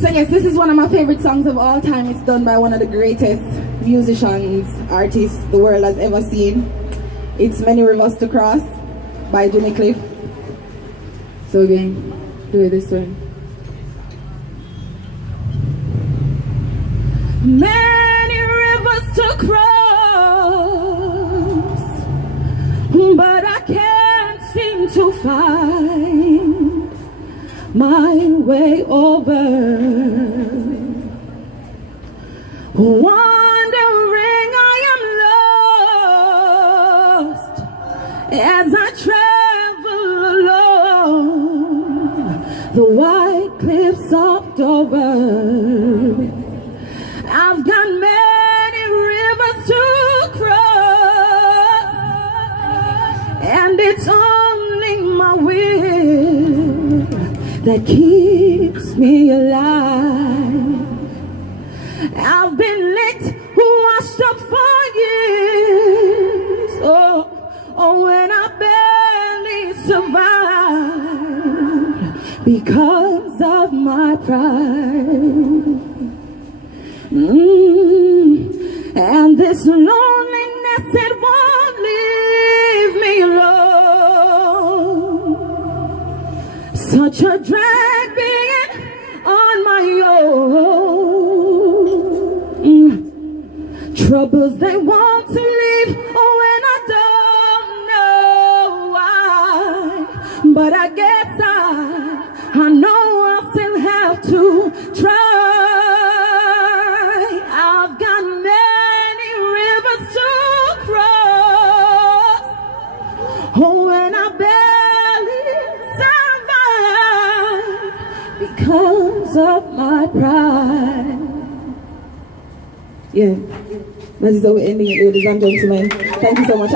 So yes, this is one of my favorite songs of all time. It's done by one of the greatest musicians, artists the world has ever seen. It's Many Rivers to Cross by Jimmy Cliff. So again, do it this way. Many rivers to cross, but I can't seem to find my way over. Wondering I am lost as I travel alone the white cliffs of Dover. I've got many rivers to cross, and it's only my will that keeps me alive. I've been licked, washed up for years, oh, when I barely survived because of my pride. And this loneliness, it won't leave me alone. Such a drag being on my own. Troubles, they want to leave when I don't know why. But I guess I know I still have to try. When I barely survive because of my pride. Yeah, that is how we're ending it, ladies and gentlemen. Thank you so much.